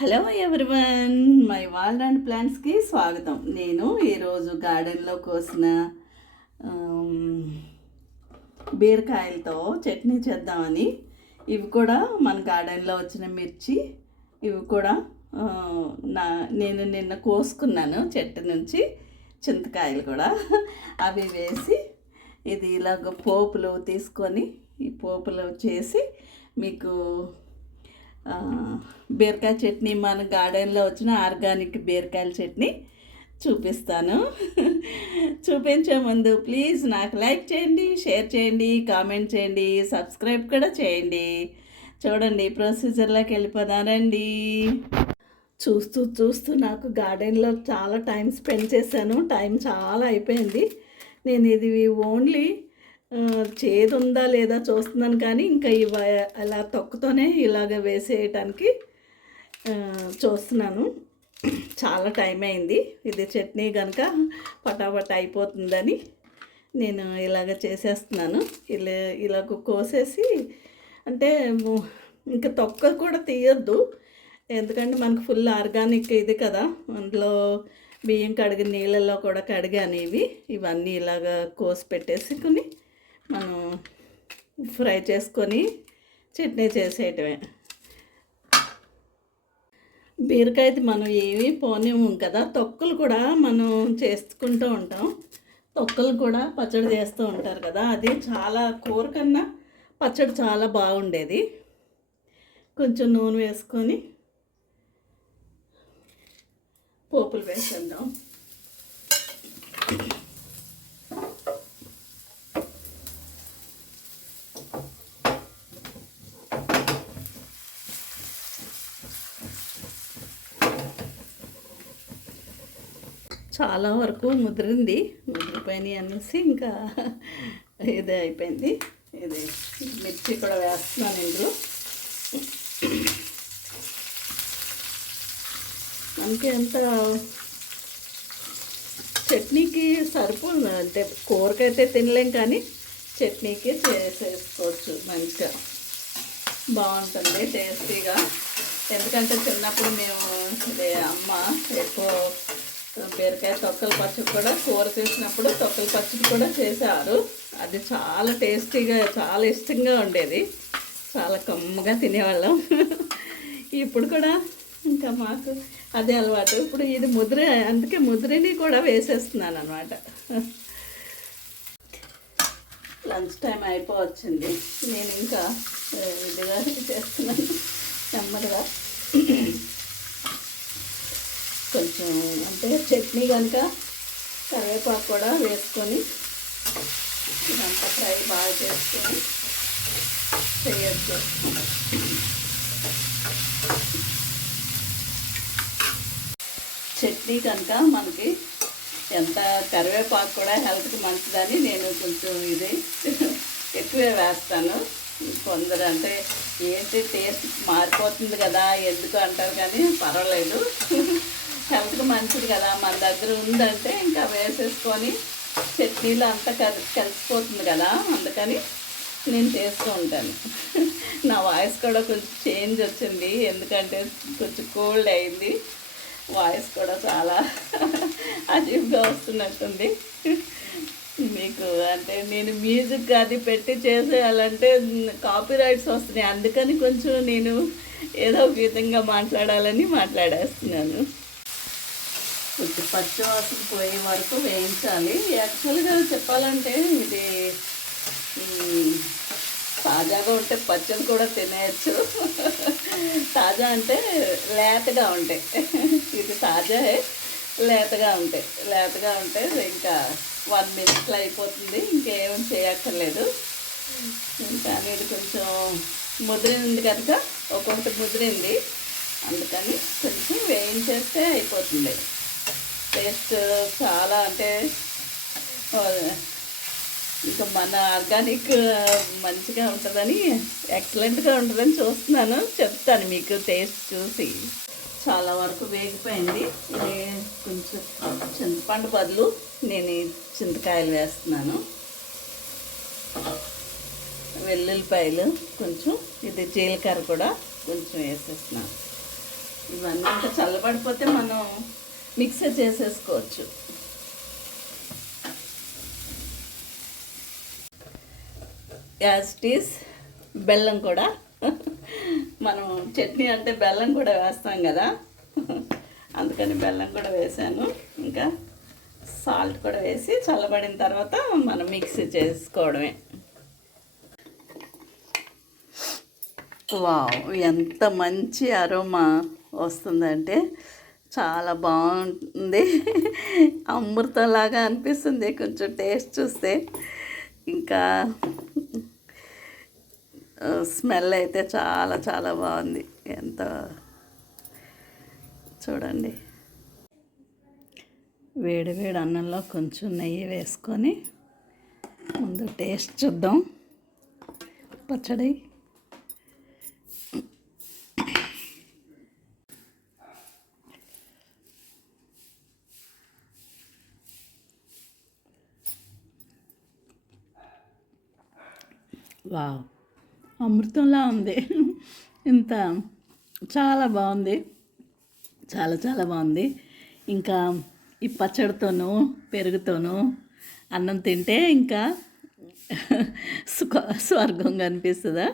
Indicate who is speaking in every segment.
Speaker 1: Hello everyone my wall and ప్లాంట్స్కి స్వాగతం. నేను ఈరోజు గార్డెన్లో కోసిన బీరకాయలతో చట్నీ చేద్దామని. ఇవి కూడా మన గార్డెన్లో వచ్చిన మిర్చి ఇవి కూడా నా నేను నిన్న కోసుకున్నాను చెట్టు నుంచి చింతకాయలు కూడా. అవి వేసి ఇది ఇలాగ పోపులు తీసుకొని ఈ పోపులు చేసి మీకు బీరకాయ చట్నీ మన గార్డెన్లో వచ్చిన ఆర్గానిక్ బీరకాయల చట్నీ చూపిస్తాను. చూపించే ముందు ప్లీజ్ నాకు లైక్ చేయండి షేర్ చేయండి కామెంట్ చేయండి సబ్స్క్రైబ్ కూడా చేయండి. చూడండి ప్రొసీజర్లోకి వెళ్ళిపోదానండి చూస్తూ చూస్తూ నాకు గార్డెన్లో చాలా టైం స్పెండ్ చేశాను. టైం చాలా అయిపోయింది. నేను ఇది ఓన్లీ చేదు ఉందా లేదా చూస్తున్నాను కానీ ఇంకా ఇవ అలా తొక్కుతోనే ఇలాగ వేసేయటానికి చూస్తున్నాను. చాలా టైం అయింది. ఇది చట్నీ కనుక పటాపట అయిపోతుందని నేను ఇలాగ చేసేస్తున్నాను. ఇలా ఇలాగ కోసేసి అంటే ఇంకా తొక్క కూడా తీయొద్దు. ఎందుకంటే మనకు ఫుల్ ఆర్గానిక్ ఇది కదా. అందులో బియ్యం కడిగిన నీళ్ళల్లో కూడా కడిగాను ఇవి. ఇవన్నీ ఇలాగా కోసి పెట్టేసుకుని మనం ఫ్రై చేసుకొని చట్నీ చేసేయటమే. బీరకాయది మనం ఏమీ పోనివ్వం కదా. తొక్కలు కూడా మనం చేసుకుంటూ ఉంటాం. తొక్కలు కూడా పచ్చడి చేస్తూ ఉంటారు కదా. అది చాలా కూర కన్నా పచ్చడి చాలా బాగుండేది. కొంచెం నూనె వేసుకొని పోపులు వేసేద్దాం. చాలా వరకు ముదిరింది. ముదిరిపోయినాయి అనేసి ఇంకా ఇదే అయిపోయింది. ఇది మిర్చి కూడా వేస్తున్నాను ఇందులో. మనకి ఎంత చట్నీకి సరిపోదు అంటే కూరకైతే తినలేం కానీ చట్నీకి చేసేసుకోవచ్చు మంచిగా. బాగుంటుంది టేస్టీగా. ఎందుకంటే చిన్నప్పుడు మేము అమ్మ ఎక్కువ బీరకాయ తొక్కల పచ్చడి కూడా కూర చేసినప్పుడు తొక్కల పచ్చడి కూడా చేశారు. అది చాలా టేస్టీగా చాలా ఇష్టంగా ఉండేది. చాలా కమ్మగా తినేవాళ్ళం. ఇప్పుడు కూడా ఇంకా మాకు అదే అలవాటు. ఇప్పుడు ఇది ముద్ర అందుకే ముద్రని కూడా వేసేస్తున్నాను అనమాట లంచ్ టైం అయిపోవచ్చింది. నేను ఇంకా ఇదిగా చేస్తున్నాను. నెమ్మదిగా. అంటే చట్నీ కనుక కరివేపాకు కూడా వేసుకొని ఇదంతా ఫ్రై బాగా చేసుకొని చేయొచ్చు. చట్నీ కనుక మనకి ఎంత కరివేపాకు కూడా హెల్త్కి మంచిదని నేను కొంచెం ఇది ఎక్కువే వేస్తాను. కొందరు అంటే ఏంటి టేస్ట్ మారిపోతుంది కదా ఎందుకు అంటారు కానీ పర్వాలేదు. హెల్త్కి మంచిది కదా మన దగ్గర ఉందంటే ఇంకా వేసేసుకొని చట్నీలో అంతా కలి కలిసిపోతుంది కదా అందుకని నేను చేస్తూ ఉంటాను. నా వాయిస్ కూడా కొంచెం చేంజ్ వచ్చింది ఎందుకంటే కొంచెం కోల్డ్ అయింది. వాయిస్ కూడా చాలా అజీబ్గా వస్తున్నట్టుంది. మీకు అంటే నేను మ్యూజిక్ అది పెట్టి చేసేయాలంటే కాపీ రైట్స్ వస్తున్నాయి అందుకని కొంచెం నేను ఏదో ఒక విధంగా మాట్లాడాలని మాట్లాడేస్తున్నాను. కొంచెం పచ్చి వాసన పోయే వరకు వేయించాలి. యాక్చువల్గా చెప్పాలంటే ఇది తాజాగా ఉంటే పచ్చని కూడా తినేయచ్చు. తాజా అంటే లేతగా ఉంటాయి. ఇది తాజా లేతగా ఉంటాయి. లేతగా ఉంటే ఇంకా వన్ మినిట్లో అయిపోతుంది. ఇంకేం చేయక్కర్లేదు. కానీ ఇది కొంచెం ముదిరింది కనుక ఒక్కొక్కటి ముదిరింది. అందుకని కొంచెం వేయించేస్తే అయిపోతుంది. టేస్ట్ చాలా అంటే ఇంకా మన ఆర్గానిక్ మంచిగా ఉంటుందని ఎక్సలెంట్గా ఉంటుందని చూస్తున్నాను. చెప్తాను మీకు టేస్ట్ చూసి. చాలా వరకు వేగిపోయింది. ఇది కొంచెం చింతపండు బదులు నేను చింతకాయలు వేస్తున్నాను. వెల్లుల్లిపాయలు కొంచెం ఇది జీలకర్ర కూడా కొంచెం వేసేస్తున్నాను. ఇవన్నీ ఇంకా చల్లబడిపోతే మనం మిక్సర్ చేసేసుకోవచ్చు. యాజ్టీస్ ఈస్ బెల్లం కూడా. మనం చట్నీ అంటే బెల్లం కూడా వేస్తాం కదా. అందుకని బెల్లం కూడా వేసాను. ఇంకా సాల్ట్ కూడా వేసి చల్లబడిన తర్వాత మనం మిక్స్ చేసుకోవడమే. వావ్ ఎంత మంచి అరోమా వస్తుందంటే చాలా బాగుంటుంది అమృతంలాగా అనిపిస్తుంది కొంచెం టేస్ట్ చూస్తే. ఇంకా స్మెల్ అయితే చాలా చాలా బాగుంది. ఎంత చూడండి. వేడి వేడి అన్నంలో కొంచెం నెయ్యి వేసుకొని ముందు టేస్ట్ చూద్దాం. పచ్చడి. వావ్. అమృతంలా ఉంది. ఇంత చాలా బాగుంది. చాలా చాలా బాగుంది. ఇంకా ఈ పచ్చడితోనూ పెరుగుతోనూ అన్నం తింటే ఇంకా సుఖ స్వర్గం అనిపిస్తుందా?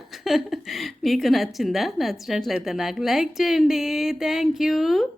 Speaker 1: మీకు నచ్చిందా? నచ్చినట్లయితే నాకు లైక్ చేయండి. Thank you.